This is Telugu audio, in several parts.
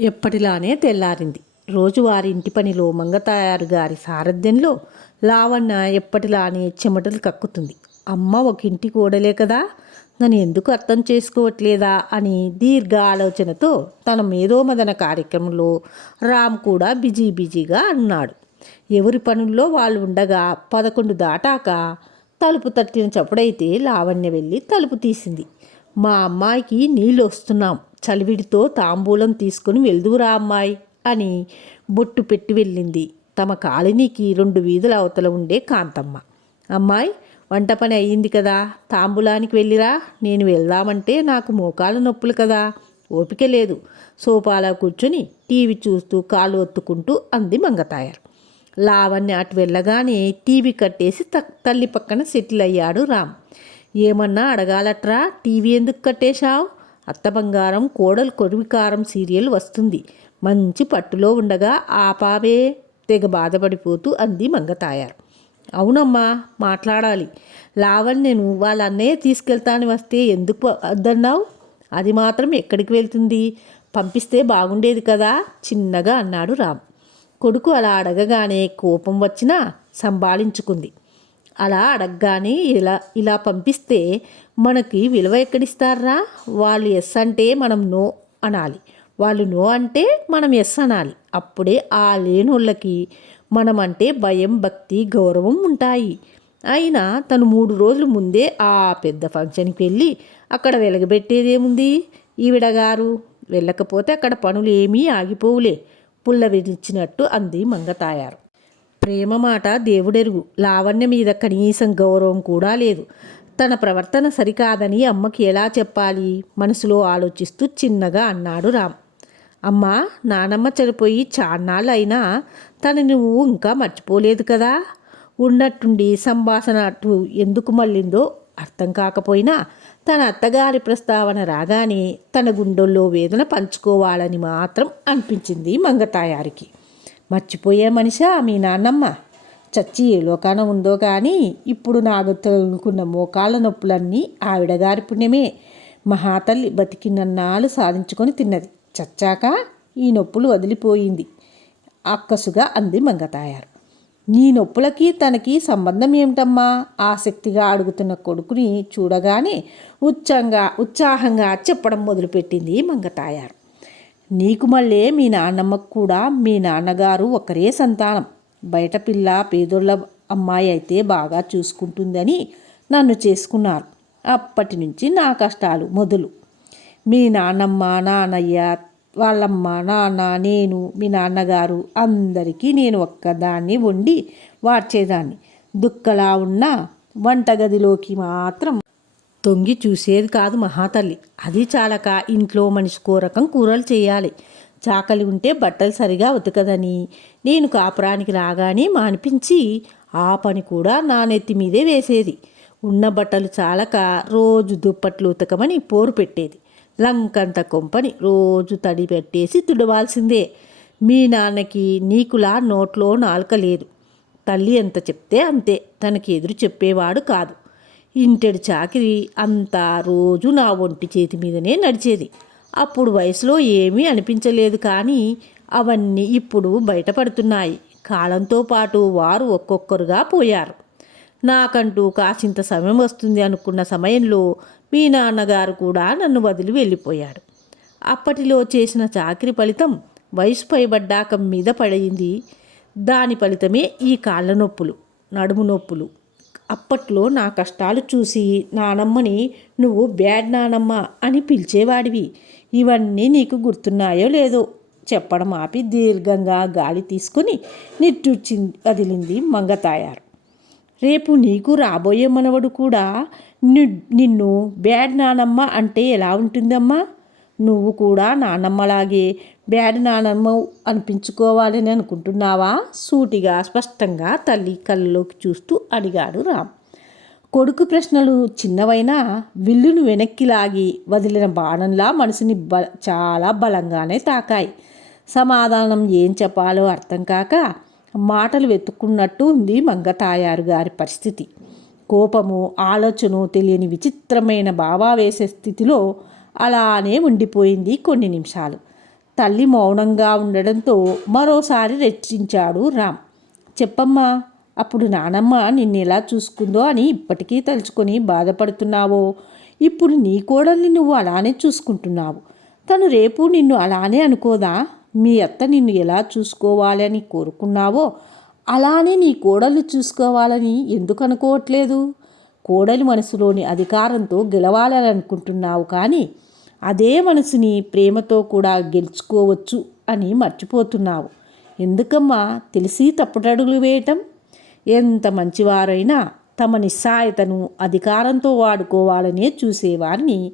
ఎప్పటిలానే తెల్లారింది. రోజువారి ఇంటి పనిలో మంగతాయారు గారి సారథ్యంలో లావణ్య ఎప్పటిలానే చెమటలు కక్కుతుంది. అమ్మ ఒక ఇంటి కూడలే కదా నన్ను ఎందుకు అర్థం చేసుకోవట్లేదా అని దీర్ఘ ఆలోచనతో తన మేధోమదన కార్యక్రమంలో రామ్ కూడా బిజీ బిజీగా అన్నాడు. ఎవరి పనుల్లో వాళ్ళు ఉండగా పదకొండు దాటాక తలుపు తట్టిన చప్పుడైతే లావణ్య వెళ్ళి తలుపు తీసింది. మా అమ్మాయికి నీళ్ళు వస్తున్నాం. చలివిడితో తాంబూలం తీసుకుని వెళ్దువురా అమ్మాయి అని బొట్టు పెట్టి వెళ్ళింది. తమ కాలనీకి రెండు వీధుల అవతల ఉండే కాంతమ్మ. అమ్మాయి వంట పని అయ్యింది కదా తాంబూలానికి వెళ్ళిరా నేను వెళ్దామంటే నాకు మోకాలు నొప్పులు కదా. ఓపిక లేదు. సోఫాలో కూర్చొని టీవీ చూస్తూ కాలు ఒత్తుకుంటూ అంది మంగతాయారు. లావణ్య అటు వెళ్ళగానే టీవీ కట్టేసి త తల్లి పక్కన సెటిల్ అయ్యాడు రామ్. ఏమన్నా అడగాలట్రా టీవీ ఎందుకు కట్టేశావు? అత్త బంగారం కోడలు కొరివికారం సీరియల్ వస్తుంది. మంచి పట్టులో ఉండగా ఆ పావే తెగ బాధపడిపోతూ అంది మంగతాయారు అవునమ్మా మాట్లాడాలి. లావణ్యను వాళ్ళ అన్నయ్య తీసుకెళ్తాను వస్తే ఎందుకు వద్దన్నావు? అది మాత్రం ఎక్కడికి వెళ్తుంది? పంపిస్తే బాగుండేది కదా? చిన్నగా అన్నాడు రామ్. కొడుకు అలా అడగగానే కోపం వచ్చినా సంభాళించుకుంది. అలా అడగగానే ఇలా ఇలా పంపిస్తే మనకి విలువ ఎక్కడిస్తారా? వాళ్ళు ఎస్ అంటే మనం నో అనాలి. వాళ్ళు నో అంటే మనం ఎస్ అనాలి. అప్పుడే ఆ లేనోళ్ళకి మనం అంటే భయం భక్తి గౌరవం ఉంటాయి. అయినా తను మూడు రోజుల ముందే ఆ పెద్ద ఫంక్షన్కి వెళ్ళి అక్కడ వెలగబెట్టేదేముంది? ఈవిడగారు వెళ్ళకపోతే అక్కడ పనులు ఏమీ ఆగిపోవులే. పుల్ల విడిచినట్టు అంది మంగతాయారు ప్రేమ మాట దేవుడెరుగు. లావణ్య మీద కనీసం గౌరవం కూడా లేదు. తన ప్రవర్తన సరికాదని అమ్మకి ఎలా చెప్పాలి? మనసులో ఆలోచిస్తూ చిన్నగా అన్నాడు రామ్. అమ్మా నానమ్మ చనిపోయి చాన్నాళ్ళు అయినా తను నువ్వు ఇంకా మర్చిపోలేదు కదా? ఉన్నట్టుండి సంభాషణ అటు ఎందుకు మళ్ళిందో అర్థం కాకపోయినా తన అత్తగారి ప్రస్తావన రాగానే తన గుండెల్లో వేదన పంచుకోవాలని మాత్రం అనిపించింది మంగతాయారికి మర్చిపోయే మనిషా మీ నాన్నమ్మ చచ్చి ఏ లోకాన ఉందో కానీ ఇప్పుడు నాకు తగులుకున్న మోకాళ్ళ నొప్పులన్నీ ఆవిడగారి పుణ్యమే. మహాతల్లి బతికినన్నాళ్ళు సాధించుకొని తిన్నది. చచ్చాక ఈ నొప్పులు వదిలిపోయింది. అక్కసుగా అంది మంగతాయారు. నీ నొప్పులకి తనకి సంబంధం ఏమిటమ్మా? ఆసక్తిగా అడుగుతున్న కొడుకుని చూడగానే ఉచ్చంగా ఉత్సాహంగా చెప్పడం మొదలుపెట్టింది మంగతాయారు. నీకు మళ్ళీ మీ నాన్నమ్మకు కూడా మీ నాన్నగారు ఒకరే సంతానం. బయట పిల్ల పేదోళ్ళ అమ్మాయి అయితే బాగా చూసుకుంటుందని నన్ను చేసుకున్నారు. అప్పటి నుంచి నా కష్టాలు మొదలు. మీ నాన్నమ్మ నాన్నయ్య వాళ్ళమ్మ నాన్న నేను మీ నాన్నగారు అందరికీ నేను ఒక్కదాన్ని వండి వాడ్చేదాన్ని. దుక్కలా ఉన్న వంటగదిలోకి మాత్రం తొంగి చూసేది కాదు మహాతల్లి. అది చాలక ఇంట్లో మనిషి కోరకం కూరలు చేయాలి. చాకలి ఉంటే బట్టలు సరిగా ఉతకదని నేను కాపురానికి రాగానే మానిపించి ఆ పని కూడా నా నెత్తి మీదే వేసేది. ఉన్న బట్టలు చాలక రోజు దుప్పట్లు ఉతకమని పోరు పెట్టేది. లంకంత కొంపని రోజు తడి పెట్టేసి తుడవాల్సిందే. మీ నాన్నకి నీకులా నోట్లో నాలుక లేదు. తల్లి ఎంత చెప్తే అంతే. తనకి ఎదురు చెప్పేవాడు కాదు. ఇంటెడు చాకిరి అంతా రోజు నా ఒంటి చేతి మీదనే నడిచేది. అప్పుడు వయసులో ఏమీ అనిపించలేదు కానీ అవన్నీ ఇప్పుడు బయటపడుతున్నాయి. కాలంతో పాటు వారు ఒక్కొక్కరుగా పోయారు. నాకంటూ కాసింత సమయం వస్తుంది అనుకున్న సమయంలో మీ నాన్నగారు కూడా నన్ను వదిలి వెళ్ళిపోయాడు. అప్పటిలో చేసిన చాకరి ఫలితం వయసు పైబడ్డాక మీద పడింది దాని ఫలితమే ఈ కాళ్ళ నొప్పులు నడుము నొప్పులు. అప్పట్లో నా కష్టాలు చూసి నానమ్మని నువ్వు బ్యాడ్ నానమ్మ అని పిలిచేవాడివి. ఇవన్నీ నీకు గుర్తున్నాయో లేదో చెప్పడం ఆపి దీర్ఘంగా గాలి తీసుకుని నిట్టూర్చి వదిలింది మంగతాయారు. రేపు నీకు రాబోయే మనవడు కూడా నిన్ను బ్యాడ్ నానమ్మ అంటే ఎలా ఉంటుందమ్మా? నువ్వు కూడా నానమ్మలాగే బ్యాడ్ నానమ్మ అనిపించుకోవాలని అనుకుంటున్నావా? సూటిగా స్పష్టంగా తల్లి కళ్ళలోకి చూస్తూ అడిగాడు రామ్. కొడుకు ప్రశ్నలు చిన్నవైనా విల్లును వెనక్కి లాగి వదిలిన బాణంలా మనసుని బ చాలా బలంగానే తాకాయి. సమాధానం ఏం చెప్పాలో అర్థం కాక మాటలు వెతుక్కున్నట్టు ఉంది మంగతాయారు గారి పరిస్థితి. కోపము ఆలోచన తెలియని విచిత్రమైన భావావేశ స్థితిలో అలానే ఉండిపోయింది కొన్ని నిమిషాలు. తల్లి మౌనంగా ఉండడంతో మరోసారి రెచ్చించాడు రామ్. చెప్పమ్మా అప్పుడు నానమ్మ నిన్ను ఎలా చూసుకుందో అని ఇప్పటికీ తలుచుకొని బాధపడుతున్నావో? ఇప్పుడు నీ కోడల్ని నువ్వు అలానే చూసుకుంటున్నావు. తను రేపు నిన్ను అలానే అనుకోదా? మీ అత్త నిన్ను ఎలా చూసుకోవాలని కోరుకున్నావో అలానే నీ కోడలు చూసుకోవాలని ఎందుకు అనుకోవట్లేదు? కోడలి మనసులోని అధికారంతో గెలవాలని అనుకుంటున్నావు కానీ అదే మనసుని ప్రేమతో కూడా గెలుచుకోవచ్చు అని మర్చిపోతున్నావు. ఎందుకమ్మా? తెలిసి తప్పుడడుగులు వేయటం? ఎంత మంచివారైనా తమ నిస్సాయతను అధికారంతో వాడుకోవాలనే చూసేవారిని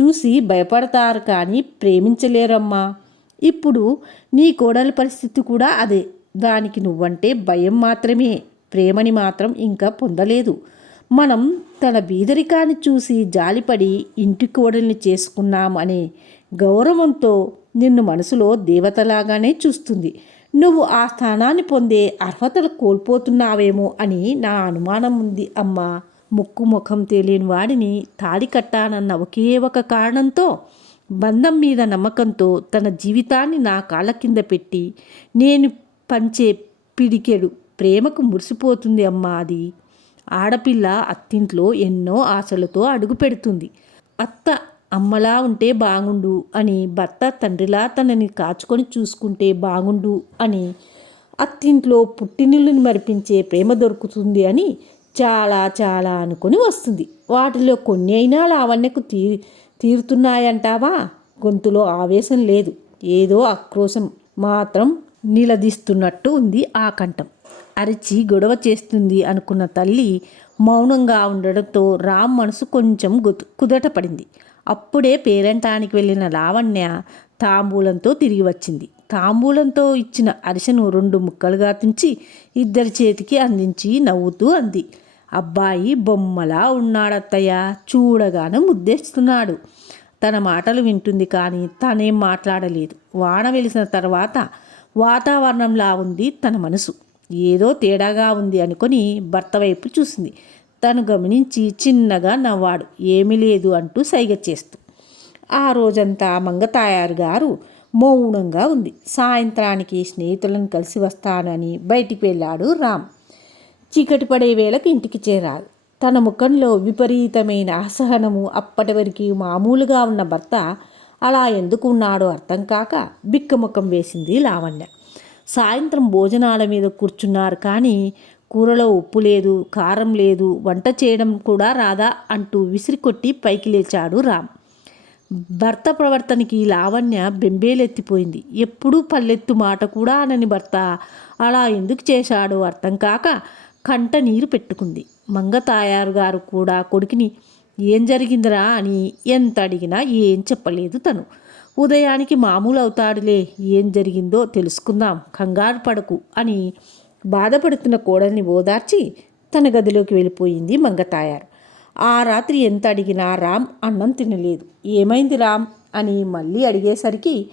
చూసి భయపడతారు కానీ ప్రేమించలేరమ్మా. ఇప్పుడు నీ కోడలి పరిస్థితి కూడా అదే. దానికి నువ్వంటే భయం మాత్రమే. ప్రేమని మాత్రం ఇంకా పొందలేదు. మనం తన బీదరికాన్ని చూసి జాలిపడి ఇంటి కోడల్ని చేసుకున్నాం అనే గౌరవంతో నిన్ను మనసులో దేవతలాగానే చూస్తుంది. నువ్వు ఆ స్థానాన్ని పొందే అర్హతలు కోల్పోతున్నావేమో అని నా అనుమానం ఉంది అమ్మా. ముక్కు ముఖం తెలియని వాడిని తాడి కట్టానన్న ఒకే ఒక కారణంతో బంధం మీద నమ్మకంతో తన జీవితాన్ని నా కాళ్ళ కింద పెట్టి నేను పంచే పిడికెడు ప్రేమకు మురిసిపోతుంది అమ్మా అది. ఆడపిల్ల అత్తింట్లో ఎన్నో ఆశలతో అడుగు పెడుతుంది. అత్త అమ్మలా ఉంటే బాగుండు అని భర్త తండ్రిలా తనని కాచుకొని చూసుకుంటే బాగుండు అని అత్తింట్లో పుట్టినిల్లుని మరిపించే ప్రేమ దొరుకుతుంది అని చాలా చాలా అనుకొని వస్తుంది. వాటిలో కొన్ని అయినా లావణ్యకు తీ తీరుతున్నాయంటావా? గొంతులో ఆవేశం లేదు. ఏదో ఆక్రోశం మాత్రం నిలదీస్తున్నట్టు ఉంది ఆ కంఠం. అరిచి గొడవ చేస్తుంది అనుకున్న తల్లి మౌనంగా ఉండడంతో రామ్ మనసు కొంచెం కుదట పడింది అప్పుడే పేరంటానికి వెళ్ళిన లావణ్య తాంబూలంతో తిరిగి వచ్చింది. తాంబూలంతో ఇచ్చిన అరిసెను రెండు ముక్కలుగా తుంచి ఇద్దరి చేతికి అందించి నవ్వుతూ అంది. అబ్బాయి బొమ్మలా ఉన్నాడత్తయ్య చూడగానే ముద్దేస్తున్నాడు. తన మాటలు వింటుంది కానీ తనేం మాట్లాడలేదు. వాన వెలిసిన తర్వాత వాతావరణంలా ఉంది తన మనసు. ఏదో తేడాగా ఉంది అనుకొని భర్త వైపు చూసింది. తను గమనించి చిన్నగా నవ్వాడు. ఏమీ లేదు అంటూ సైగ చేస్తూ. ఆ రోజంతా మంగతాయారు గారు మౌనంగా ఉంది. సాయంత్రానికి స్నేహితులను కలిసి వస్తానని బయటికి వెళ్ళాడు రామ్. చీకటి పడే వేళకు ఇంటికి చేరారు తన ముఖంలో విపరీతమైన అసహనము అప్పటి వరకు మామూలుగా ఉన్న భర్త అలా ఎందుకు ఉన్నాడో అర్థం కాక బిక్కముఖం వేసింది లావణ్య. సాయంత్రం భోజనాల మీద కూర్చున్నారు కానీ కూరలో ఉప్పు లేదు కారం లేదు వంట చేయడం కూడా రాదా అంటూ విసిరికొట్టి పైకి లేచాడు రామ్. భర్త ప్రవర్తనకి లావణ్య బెంబేలెత్తిపోయింది. ఎప్పుడూ పల్లెత్తు మాట కూడా అనని భర్త అలా ఎందుకు చేశాడో అర్థం కాక కంట నీరు పెట్టుకుంది. మంగ తాయారు గారు కూడా కొడుకుని ఏం జరిగిందిరా? అని ఎంత అడిగినా ఏం చెప్పలేదు తను. ఉదయానికి మామూలు అవుతాడులే ఏం జరిగిందో తెలుసుకుందాం కంగారు పడకు అని బాధపడుతున్న కోడల్ని ఓదార్చి తన గదిలోకి వెళ్ళిపోయింది మంగతాయారు ఆ రాత్రి ఎంత అడిగినా రామ్ అన్నం తినలేదు. ఏమైంది రామ్? అని మళ్ళీ అడిగేసరికి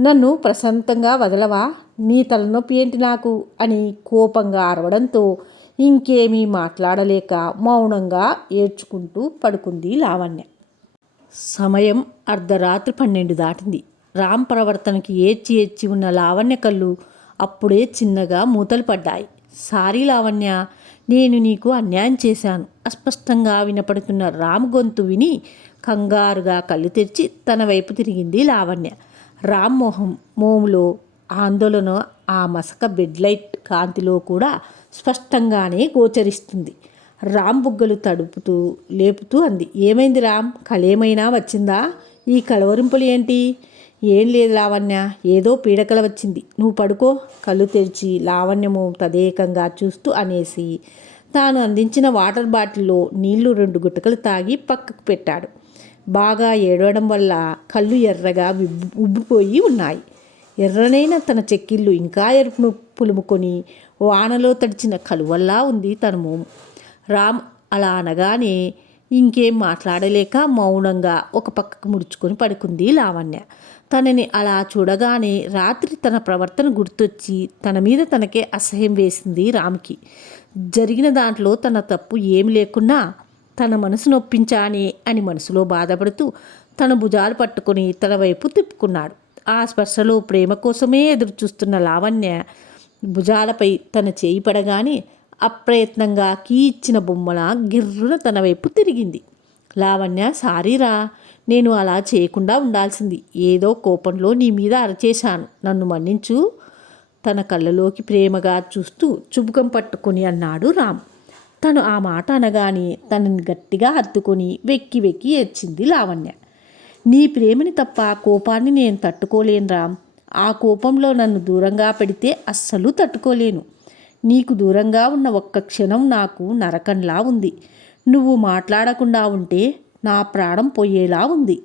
నన్ను ప్రశాంతంగా వదలవా? నీ తలనొప్పి ఏంటి నాకు? అని కోపంగా అరవడంతో ఇంకేమీ మాట్లాడలేక మౌనంగా ఏడ్చుకుంటూ పడుకుంది లావణ్య. సమయం అర్ధరాత్రి పన్నెండు దాటింది. రామ్ ప్రవర్తనకి ఏడ్చి ఏడ్చి ఉన్న లావణ్య కళ్ళు అప్పుడే చిన్నగా మూతలు పడ్డాయి. సారీ లావణ్య నేను నీకు అన్యాయం చేశాను. అస్పష్టంగా వినపడుతున్న రామ్ గొంతు విని కంగారుగా కళ్ళు తెరిచి తన వైపు తిరిగింది లావణ్య. రామ్ మొహం మోములో ఆందోళన ఆ మసక బెడ్ లైట్ కాంతిలో కూడా స్పష్టంగానే గోచరిస్తుంది. రామ్ బుగ్గలు తడుపుతూ లేపుతూ అంది. ఏమైంది రామ్? కలేమైనా వచ్చిందా? ఈ కలవరింపులు ఏంటి? ఏం లేదు లావణ్య ఏదో పీడకల వచ్చింది. నువ్వు పడుకో. కళ్ళు తెరిచి లావణ్యము తదేకంగా చూస్తూ అనేసి తాను అందించిన వాటర్ బాటిల్లో నీళ్ళు రెండు గుట్టకలు తాగి పక్కకు పెట్టాడు. బాగా ఏడవడం వల్ల కళ్ళు ఎర్రగా ఉబ్బిపోయి ఉన్నాయి. ఎర్రనైన తన చెక్కిళ్ళు ఇంకా ఎరుపును పులుముకొని వానలో తడిచిన కలువల్లా ఉంది తన మోము. రామ్ అలా అనగానే ఇంకేం మాట్లాడలేక మౌనంగా ఒక పక్కకు ముడుచుకొని పడుకుంది లావణ్య. తనని అలా చూడగానే రాత్రి తన ప్రవర్తన గుర్తొచ్చి తన మీద తనకే అసహ్యం వేసింది రామ్కి. జరిగిన దాంట్లో తన తప్పు ఏమి లేకున్నా తన మనసు నొప్పించాని అని మనసులో బాధపడుతూ తన భుజాలు పట్టుకొని తన వైపు తిప్పుకున్నాడు. ఆ స్పర్శలో ప్రేమ కోసమే ఎదురు చూస్తున్న లావణ్య భుజాలపై తన చేయి పడగానే అప్రయత్నంగా కీ ఇచ్చిన బొమ్మల గిర్రున తన వైపు తిరిగింది. లావణ్య సారీరా నేను అలా చేయకుండా ఉండాల్సింది. ఏదో కోపంలో నీ మీద అరచేశాను. నన్ను మన్నించు తన కళ్ళలోకి ప్రేమగా చూస్తూ చుబుకం పట్టుకొని అన్నాడు రామ్. తను ఆ మాట అనగానే తనని గట్టిగా హత్తుకొని వెక్కి వెక్కి ఏడ్చింది లావణ్య. నీ ప్రేమని తప్ప కోపాన్ని నేను తట్టుకోలేను రామ్. ఆ కోపంలో నన్ను దూరంగా పెడితే అస్సలు తట్టుకోలేను. నీకు దూరంగా ఉన్న ఒక్క క్షణం నాకు నరకంలా ఉంది. నువ్వు మాట్లాడకుండా ఉంటే నా ప్రాణం పోయేలా ఉంది.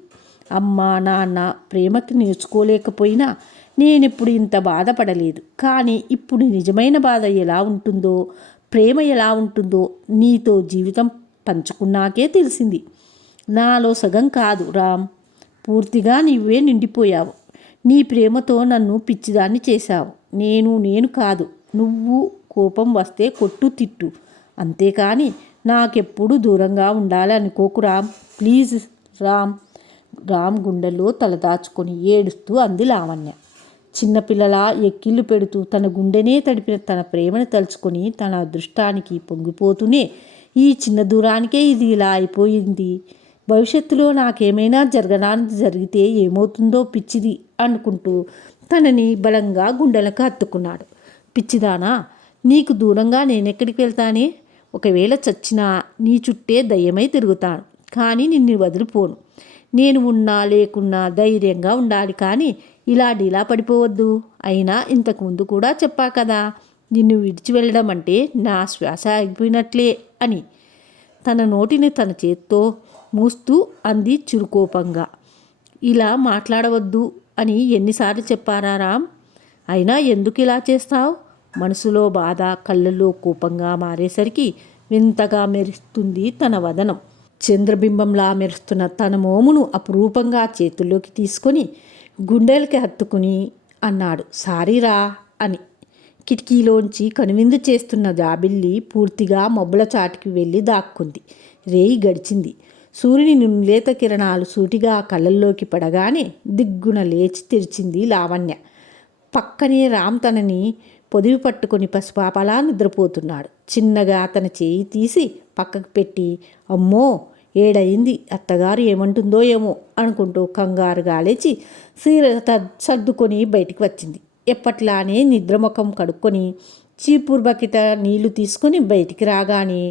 అమ్మ నాన్న ప్రేమకి నేర్చుకోలేకపోయినా నేనిప్పుడు ఇంత బాధపడలేదు. కానీ ఇప్పుడు నిజమైన బాధ ఎలా ఉంటుందో ప్రేమ ఎలా ఉంటుందో నీతో జీవితం పంచుకున్నాకే తెలిసింది. నాలో సగం కాదు రామ్. పూర్తిగా నీవే నిండిపోయావు. నీ ప్రేమతో నన్ను పిచ్చిదాన్ని చేశావు. నేను నేను కాదు. నువ్వు కోపం వస్తే కొట్టు తిట్టు. అంతేకాని నాకెప్పుడు దూరంగా ఉండాలి అనుకోకు రామ్. ప్లీజ్ రామ్. రామ్ గుండెల్లో తలదాచుకొని ఏడుస్తూ అంది లావణ్య. చిన్నపిల్లల ఎక్కిళ్ళు పెడుతూ తన గుండెనే తడిపిన తన ప్రేమను తలుచుకొని తన అదృష్టానికి పొంగిపోతూనే ఈ చిన్న దూరానికే ఇది ఇలా అయిపోయింది. భవిష్యత్తులో నాకేమైనా జరగడానికి జరిగితే ఏమవుతుందో పిచ్చిది అనుకుంటూ తనని బలంగా గుండెలకు హత్తుకున్నాడు పిచ్చిదానా నీకు దూరంగా నేనెక్కడికి వెళ్తానే? ఒకవేళ చచ్చినా నీ చుట్టే దయ్యమై తిరుగుతాను కానీ నిన్ను వదిలిపోను. నేను ఉన్నా లేకున్నా ధైర్యంగా ఉండాలి కానీ ఇలా డీలా పడిపోవద్దు. అయినా ఇంతకుముందు కూడా చెప్పా కదా నిన్ను విడిచి వెళ్ళడం అంటే నా శ్వాస ఆగిపోయినట్లే అని. తన నోటిని తన చేత్తో మూస్తూ అంది చురుకోపంగా. ఇలా మాట్లాడవద్దు అని ఎన్నిసార్లు చెప్పారా రామ్? అయినా ఎందుకు ఇలా చేస్తావు? మనసులో బాధ కళ్ళల్లో కోపంగా మారేసరికి వింతగా మెరుస్తుంది తన వదనం. చంద్రబింబంలా మెరుస్తున్న తన మోమును అపురూపంగా చేతుల్లోకి తీసుకొని గుండెలకి హత్తుకుని అన్నాడు. సారీరా అని. కిటికీలోంచి కనువిందు చేస్తున్న జాబిల్లి పూర్తిగా మబ్బుల చాటికి వెళ్ళి దాక్కుంది. రేయి గడిచింది. సూర్యుని నిమ్లేత కిరణాలు సూటిగా కళ్ళల్లోకి పడగానే దిగ్గున లేచి తెరిచింది లావణ్య. పక్కనే రామ్ తనని పొదివి పట్టుకొని పసిపాపలా నిద్రపోతున్నాడు. చిన్నగా తన చేయి తీసి పక్కకు పెట్టి అమ్మో ఏడయింది అత్తగారు ఏమంటుందో ఏమో అనుకుంటూ కంగారుగా లేచి సీర సర్దుకొని బయటికి వచ్చింది. ఎప్పట్లానే నిద్రముఖం కడుక్కొని చీపూర్ బకెట నీళ్ళు తీసుకొని బయటికి రాగానే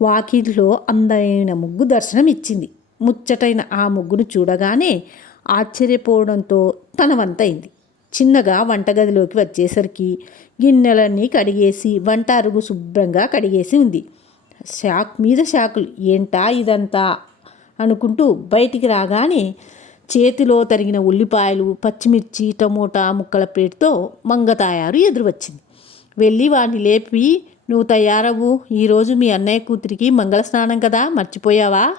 వాకిట్లో అందమైన ముగ్గు దర్శనం ఇచ్చింది ముచ్చటైన ఆ ముగ్గును చూడగానే ఆశ్చర్యపోవడంతో తన వంతైంది చిన్నగా వంటగదిలోకి వచ్చేసరికి గిన్నెలన్నీ కడిగేసి వంట అరుగు శుభ్రంగా కడిగేసి ఉంది. షాక్ మీద షాకులు. ఏంటా ఇదంతా? అనుకుంటూ బయటికి రాగానే చేతిలో తరిగిన ఉల్లిపాయలు పచ్చిమిర్చి టమోటా ముక్కల ప్లేట్తో మంగతాయారు ఎదురు వచ్చింది వెళ్ళి వాడిని లేపి నువ్వు తయారవు. ఈరోజు మీ అన్నయ్య కూతురికి మంగళ స్నానం కదా మర్చిపోయావా?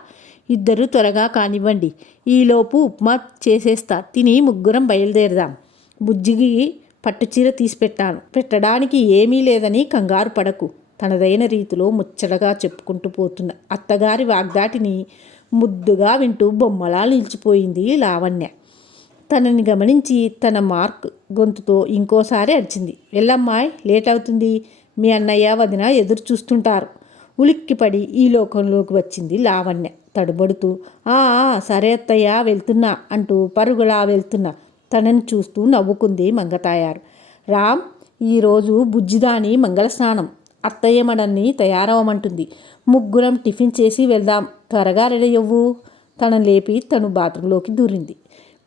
ఇద్దరు త్వరగా కానివ్వండి. ఈలోపు ఉప్మా చేసేస్తా. తిని ముగ్గురం బయలుదేరదాం. బుజ్జికి పట్టుచీర తీసి పెట్టాను పెట్టడానికి ఏమీ లేదని కంగారు పడకు. తనదైన రీతిలో ముచ్చటగా చెప్పుకుంటూ పోతున్న అత్తగారి వాగ్దాటిని ముద్దుగా వింటూ బొమ్మలా నిలిచిపోయింది లావణ్య. తనని గమనించి తన మార్క్ గొంతుతో ఇంకోసారి అరిచింది. వెళ్ళమ్మాయ్ లేట్ అవుతుంది. మీ అన్నయ్య వదిన ఎదురు చూస్తుంటారు. ఉలిక్కిపడి ఈ లోకంలోకి వచ్చింది లావణ్య. తడబడుతూ ఆ సరే అత్తయ్య వెళ్తున్నా అంటూ పరుగులా వెళ్తున్నా తనని చూస్తూ నవ్వుకుంది మంగతాయారు. రామ్ ఈరోజు బుజ్జిదాని మంగళస్నానం అత్తయ్య మనల్ని తయారవమంటుంది ముగ్గురం టిఫిన్ చేసి వెళ్దాం. త్వరగా రెడీ అవ్వు తనను లేపి తను బాత్రూంలోకి దూరింది.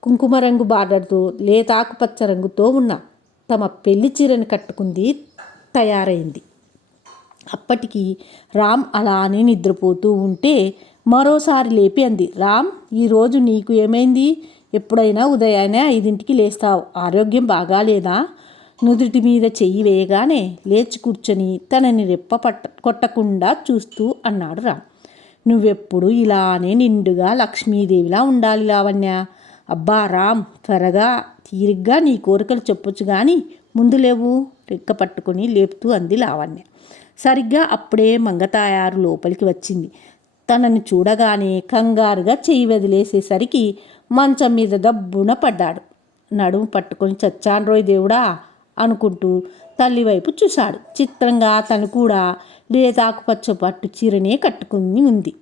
కుంకుమ రంగు బార్డర్తో లేతాకుపచ్చ రంగుతో ఉన్న తమ పెళ్ళి చీరని కట్టుకుంది తయారైంది. అప్పటికి రామ్ అలానే నిద్రపోతూ ఉంటే మరోసారి లేపి అంది. రామ్ ఈరోజు నీకు ఏమైంది? ఎప్పుడైనా ఉదయాన్నే ఐదింటికి లేస్తావు. ఆరోగ్యం బాగాలేదా? నుదుటి మీద చెయ్యి వేయగానే లేచి కూర్చొని తనని రెప్ప పట్ట కొట్టకుండా చూస్తూ అన్నాడు రామ్. నువ్వెప్పుడు ఇలానే నిండుగా లక్ష్మీదేవిలా ఉండాలి లావణ్య. అబ్బా రామ్ త్వరగా తీరిగ్గా నీ కోరికలు చెప్పొచ్చు కానీ ముందు లేవు. రెక్క పట్టుకొని లేపుతూ అంది లావణ్య. సరిగ్గా అప్పుడే మంగతాయారు లోపలికి వచ్చింది. తనని చూడగానే కంగారుగా చెయ్యి వదిలేసేసరికి మంచం మీద దబ్బున పడ్డాడు. నడుము పట్టుకొని చచ్చాన్రోయ్ దేవుడా అనుకుంటూ తల్లి వైపు చూశాడు. చిత్రంగా తను కూడా లేతాకుపచ్చ పట్టు చీరనే కట్టుకుని ఉంది.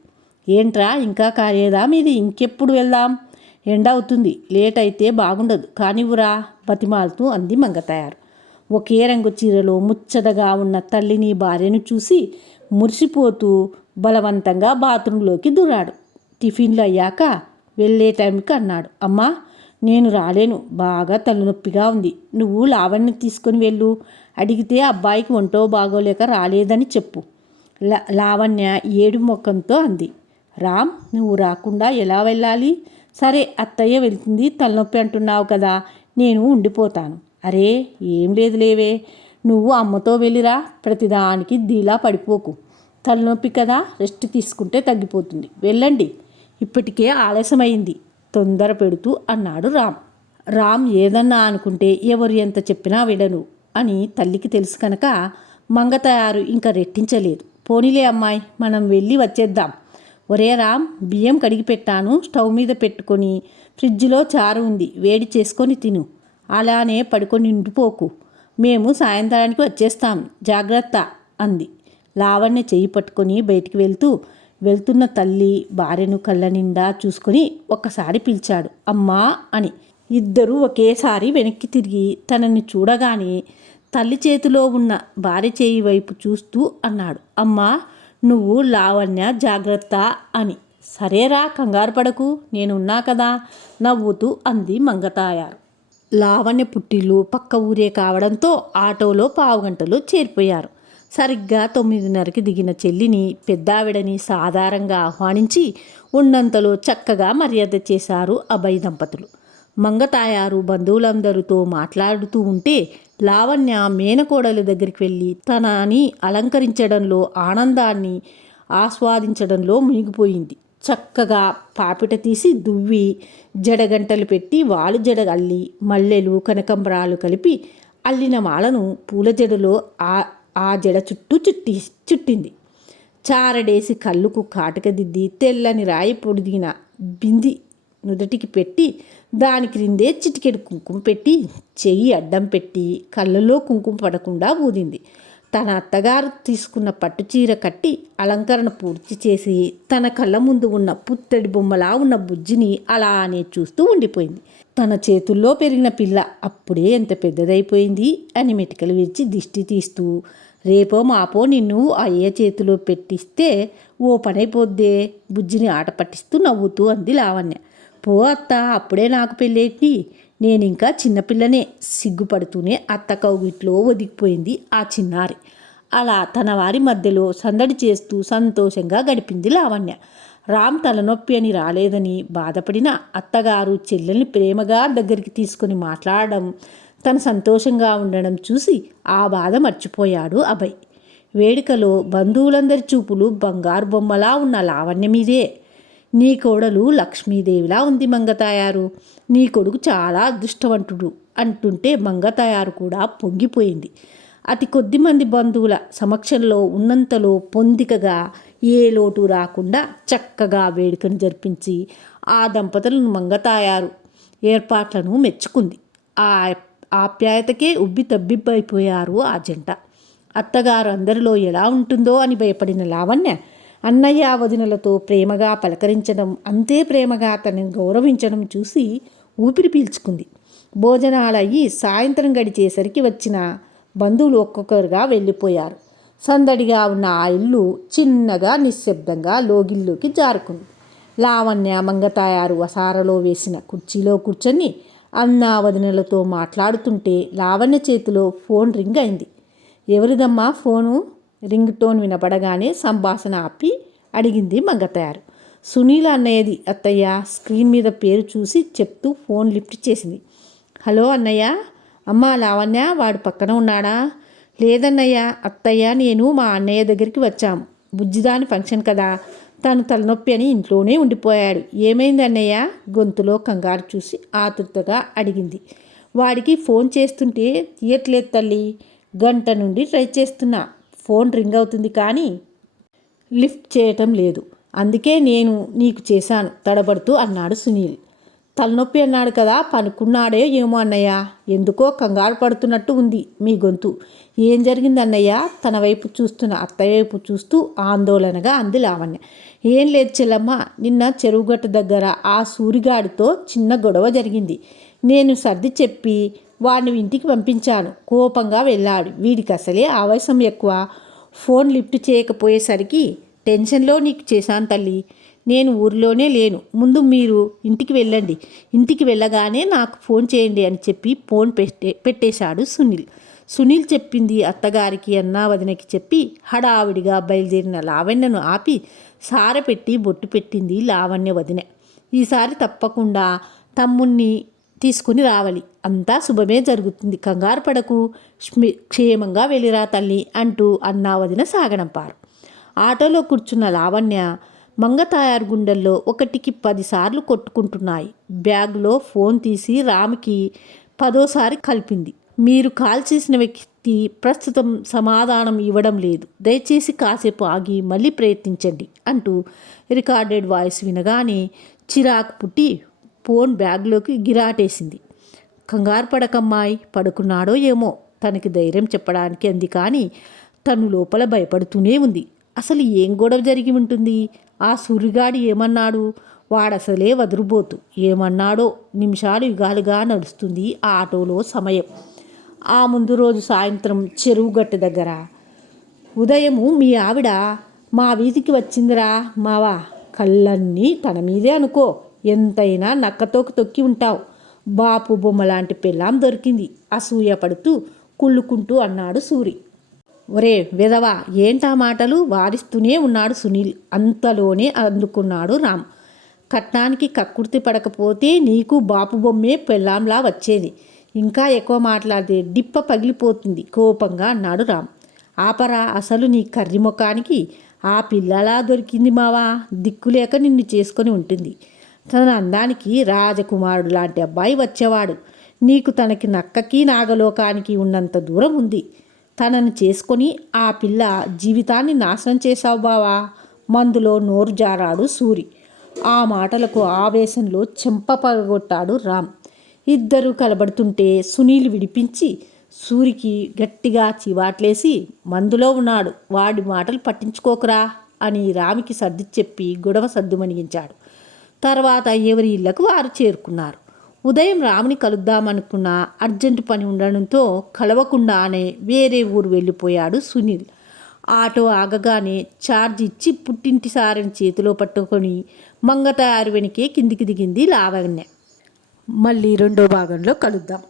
ఏంట్రా ఇంకా కాలేదా మీది? ఇంకెప్పుడు వెళ్దాం? ఎండ అవుతుంది లేట్ అయితే బాగుండదు. కానివ్వురా బతిమాలుతూ అంది మంగతయారు. ఒకే రంగు చీరలో ముచ్చటగా ఉన్న తల్లిని భార్యను చూసి మురిసిపోతూ బలవంతంగా బాత్రూంలోకి దూరాడు. టిఫిన్లు అయ్యాక వెళ్ళే టైంకి అన్నాడు అమ్మా నేను రాలేను. బాగా తలనొప్పిగా ఉంది. నువ్వు లావణ్ణి తీసుకొని వెళ్ళు. అడిగితే అబ్బాయికి ఒంటో బాగోలేక రాలేదని చెప్పు. లా లావణ్య ఏడు ముఖంతో అంది. రామ్ నువ్వు రాకుండా ఎలా వెళ్ళాలి? సరే అత్తయ్య వెళ్తుంది. తలనొప్పి అంటున్నావు కదా. నేను ఉండిపోతాను. అరే ఏం లేదు లేవే నువ్వు అమ్మతో వెళ్ళిరా ప్రతిదానికి దీలా పడిపోకు. తలనొప్పి కదా రెస్ట్ తీసుకుంటే తగ్గిపోతుంది. వెళ్ళండి. ఇప్పటికే ఆలస్యమైంది. తొందర పెడుతూ అన్నాడు రామ్. రామ్ ఏదన్నా అనుకుంటే ఎవరు ఎంత చెప్పినా విడను అని తల్లికి తెలుసు కనుక మంగ తయారు ఇంకా రెట్టించలేదు. పోనీలే అమ్మాయి మనం వెళ్ళి వచ్చేద్దాం. ఒరే రామ్ బియ్యం కడిగి పెట్టాను స్టవ్ మీద పెట్టుకొని ఫ్రిడ్జ్లో చారు ఉంది వేడి చేసుకొని తిను. అలానే పడుకొని నిండిపోకు. మేము సాయంత్రానికి వచ్చేస్తాం. జాగ్రత్త అంది. లావణ్య చేయి పట్టుకొని బయటికి వెళ్తూ వెళ్తున్న తల్లి భార్యను కళ్ళ నిండా చూసుకొని ఒక్కసారి పిలిచాడు. అమ్మా అని. ఇద్దరూ ఒకేసారి వెనక్కి తిరిగి తనని చూడగానే తల్లి చేతిలో ఉన్న భార్య చేయి వైపు చూస్తూ అన్నాడు. అమ్మా నువ్వు లావణ్య జాగ్రత్త అని. సరేరా కంగారు పడకు. నేనున్నా కదా నవ్వుతూ అంది మంగతాయారు. లావణ్య పుట్టిల్లు పక్క ఊరే కావడంతో ఆటోలో పావుగంటలో చేరిపోయారు. సరిగ్గా తొమ్మిదిన్నరకి దిగిన చెల్లిని పెద్దావిడని సాధారణంగా ఆహ్వానించి ఉన్నంతలో చక్కగా మర్యాద చేశారు అభయ దంపతులు. మంగతాయారు బంధువులందరితో మాట్లాడుతూ ఉంటే లావణ్య మేనకోడలి దగ్గరికి వెళ్ళి తనని అలంకరించడంలో ఆనందాన్ని ఆస్వాదించడంలో మునిగిపోయింది. చక్కగా పాపిట తీసి దువ్వి జడగంటలు పెట్టి వాలు జడ అల్లి మల్లెలు కనకంబరాలు కలిపి అల్లిన మాలను పూల జడలో ఆ ఆ జడ చుట్టూ చుట్టి చుట్టింది. చారడేసి కళ్ళుకు కాటుక దిద్ది తెల్లని రాయి పొడిగిన బింది నుదటికి పెట్టి దాని క్రిందే చిటికెడు కుంకుమ పెట్టి చెయ్యి అడ్డం పెట్టి కళ్ళలో కుంకుమ పడకుండా ఊదింది. తన అత్తగారు తీసుకున్న పట్టు చీర కట్టి అలంకరణ పూర్తి చేసి తన కళ్ళ ముందు ఉన్న పుత్తడి బొమ్మలా ఉన్న బుజ్జిని అలానే చూస్తూ ఉండిపోయింది. తన చేతుల్లో పెరిగిన పిల్ల అప్పుడే ఎంత పెద్దదైపోయింది అని మెటికలు విరిచి దిష్టి తీస్తూ రేపో మాపో నిన్ను అయ్య చేతిలో పెట్టిస్తే ఓ పనైపోద్దే బుజ్జిని ఆట పట్టిస్తూ నవ్వుతూ అంది లావణ్య. పో అత్త అప్పుడే నాకు పెళ్ళేటి నేను ఇంకా చిన్నపిల్లనే సిగ్గుపడుతూనే అత్త కౌగిట్లో ఒదిగిపోయింది ఆ చిన్నారి. అలా తన వారి మధ్యలో సందడి చేస్తూ సంతోషంగా గడిపింది లావణ్య. రామ్ తలనొప్పి అని రాలేదని బాధపడిన అత్తగారు చెల్లెల్ని ప్రేమగా దగ్గరికి తీసుకొని మాట్లాడడం తను సంతోషంగా ఉండడం చూసి ఆ బాధ మర్చిపోయాడు అభయ్. వేడుకలో బంధువులందరి చూపులు బంగారు బొమ్మలా ఉన్న లావణ్య మీదే. నీ కోడలు లక్ష్మీదేవిలా ఉంది మంగతాయారు. నీ కొడుకు చాలా అదృష్టవంతుడు అంటుంటే మంగతాయారు కూడా పొంగిపోయింది. అతి కొద్ది మంది బంధువుల సమక్షంలో ఉన్నంతలో పొందికగా ఏ లోటు రాకుండా చక్కగా వేడుకను జరిపించి ఆ దంపతులను మంగతాయారు ఏర్పాట్లను మెచ్చుకుంది. ఆ ఆప్యాయతకే ఉబ్బి తబ్బిబ్బైపోయారు ఆ జంట. అత్తగారు అందరిలో ఎలా ఉంటుందో అని భయపడిన లావణ్య అన్నయ్య వదినలతో ప్రేమగా పలకరించడం అంతే ప్రేమగా తనని గౌరవించడం చూసి ఊపిరి పీల్చుకుంది. భోజనాలయ్యి సాయంత్రం గడిచేసరికి వచ్చిన బంధువులు ఒక్కొక్కరుగా వెళ్ళిపోయారు. సందడిగా ఉన్న ఆ ఇల్లు చిన్నగా నిశ్శబ్దంగా లోగిల్లోకి జారుకుంది. లావణ్య మంగతాయారు వసారలో వేసిన కుర్చీలో కూర్చొని అన్న వదినలతో మాట్లాడుతుంటే లావణ్య చేతిలో ఫోన్ రింగ్ అయింది. ఎవరిదమ్మా ఫోను? రింగ్ టోన్ వినపడగానే సంభాషణ ఆపి అడిగింది మంగతయారు. సునీల్ అన్నయ్యది అత్తయ్య. స్క్రీన్ మీద పేరు చూసి చెప్తూ ఫోన్ లిఫ్ట్ చేసింది. హలో అన్నయ్య. అమ్మ లావణ్య వాడు పక్కన ఉన్నాడా? లేదన్నయ్య అత్తయ్య నేను మా అన్నయ్య దగ్గరికి వచ్చాం బుజ్జిదాని ఫంక్షన్ కదా. తను తలనొప్పి అని ఇంట్లోనే ఉండిపోయాడు. ఏమైంది అన్నయ్య? గొంతులో కంగారు చూసి ఆతృతగా అడిగింది. వాడికి ఫోన్ చేస్తుంటే తీయట్లేదు తల్లి. గంట నుండి ట్రై చేస్తున్నా. ఫోన్ రింగ్ అవుతుంది కానీ లిఫ్ట్ చేయటం లేదు. అందుకే నేను నీకు చేశాను తడబడుతూ అన్నాడు సునీల్. తలనొప్పి అన్నాడు కదా పనుకున్నాడే ఏమో అన్నయ్య. ఎందుకో కంగారు పడుతున్నట్టు ఉంది మీ గొంతు. ఏం జరిగింది అన్నయ్య? తన వైపు చూస్తున్న అత్తయ్య వైపు చూస్తూ ఆందోళనగా అంది లావణ్య. ఏం లేదు చెల్లమ్మ నిన్న చెరువుగట్ట దగ్గర ఆ సూరిగాడితో చిన్న గొడవ జరిగింది. నేను సర్ది చెప్పి వాడిని ఇంటికి పంపించాను. కోపంగా వెళ్ళాడు. వీడికి అసలే ఆవేశం ఎక్కువ. ఫోన్ లిఫ్ట్ చేయకపోయేసరికి టెన్షన్లో నీకు చేశాను తల్లి. నేను ఊరిలోనే లేను. ముందు మీరు ఇంటికి వెళ్ళండి. ఇంటికి వెళ్ళగానే నాకు ఫోన్ చేయండి అని చెప్పి ఫోన్ పెట్టే పెట్టేశాడు సునీల్. సునీల్ చెప్పింది అత్తగారికి అన్నా వదినకి చెప్పి హడావిడిగా బయలుదేరిన లావణ్యను ఆపి సార పెట్టి బొట్టు పెట్టింది లావణ్య వదిన. ఈసారి తప్పకుండా తమ్ముణ్ణి తీసుకుని రావాలి. అంతా శుభమే జరుగుతుంది. కంగారు పడకు. క్షేమంగా వెళ్ళిరా తల్లి అంటూ అన్నా వదిన సాగనంపారు. ఆటోలో కూర్చున్న లావణ్య మంగతాయారు గుండెల్లో ఒకటికి పదిసార్లు కొట్టుకుంటున్నాయి. బ్యాగ్లో ఫోన్ తీసి రామ్కి పదోసారి కలిపింది. మీరు కాల్ చేసిన వ్యక్తి ప్రస్తుతం సమాధానం ఇవ్వడం లేదు. దయచేసి కాసేపు ఆగి మళ్ళీ ప్రయత్నించండి అంటూ రికార్డెడ్ వాయిస్ వినగానే చిరాకు పుట్టి ఫోన్ బ్యాగ్లోకి గిరాటేసింది. కంగారు పడకమ్మాయి పడుకున్నాడో ఏమో తనకి ధైర్యం చెప్పడానికి అంది కానీ తను లోపల భయపడుతూనే ఉంది. అసలు ఏం గొడవ జరిగి ఉంటుంది? ఆ సూర్యగాడి ఏమన్నాడు? వాడసలే వదురుబోతు ఏమన్నాడో నిమిషాలు యుగాలుగా నడుస్తుంది ఆ ఆటోలో సమయం. ఆ ముందు రోజు సాయంత్రం చెరువు గట్టు దగ్గర. ఉదయము మీ ఆవిడ మా వీధికి వచ్చిందిరా మావా కళ్ళన్నీ తన మీదే అనుకో. ఎంతైనా నక్కతోకి తొక్కి ఉంటావు. బాపు బొమ్మ లాంటి పెళ్ళాం దొరికింది. అసూయ పడుతూ కుళ్ళుకుంటూ అన్నాడు సూరి. ఒరే విధవా ఏంటా మాటలు? వారిస్తూనే ఉన్నాడు సునీల్. అంతలోనే అందుకున్నాడు రామ్. కట్నానికి కక్కుర్తి పడకపోతే నీకు బాపు బొమ్మే పెళ్ళాంలా వచ్చేది. ఇంకా ఎక్కువ మాట్లాడితే డిప్ప పగిలిపోతుంది కోపంగా అన్నాడు రామ్. ఆపరా అసలు నీ కర్రి ముఖానికి ఆ పిల్లలా దొరికింది మావా? దిక్కులేక నిన్ను చేసుకొని ఉంటుంది. తన అందానికి రాజకుమారుడు లాంటి అబ్బాయి వచ్చేవాడు. నీకు తనకి నక్కకి నాగలోకానికి ఉన్నంత దూరం ఉంది. తనను చేసుకొని ఆ పిల్ల జీవితాన్ని నాశనం చేశావు బావా. మందులో నోరు జారాడు సూరి. ఆ మాటలకు ఆవేశంలో చెంప పగొట్టాడు రామ్. ఇద్దరు కలబడుతుంటే సునీల్ విడిపించి సూరికి గట్టిగా చివాట్లేసి మందులో ఉన్నాడు. వాడి మాటలు పట్టించుకోకురా అని రామికి సర్ది చెప్పి గొడవ సర్దుమణిగించాడు. తర్వాత ఎవరి ఇళ్ళకు వారు చేరుకున్నారు. ఉదయం రాముని కలుద్దామనుకున్న అర్జెంటు పని ఉండడంతో కలవకుండానే వేరే ఊరు వెళ్ళిపోయాడు సునీల్. ఆటో ఆగగానే ఛార్జ్ ఇచ్చి పుట్టింటి సారిని చేతిలో పట్టుకొని మంగతారు వెనకే కిందికి దిగింది లావణ్య. మళ్ళీ రెండో భాగంలో కలుద్దాం.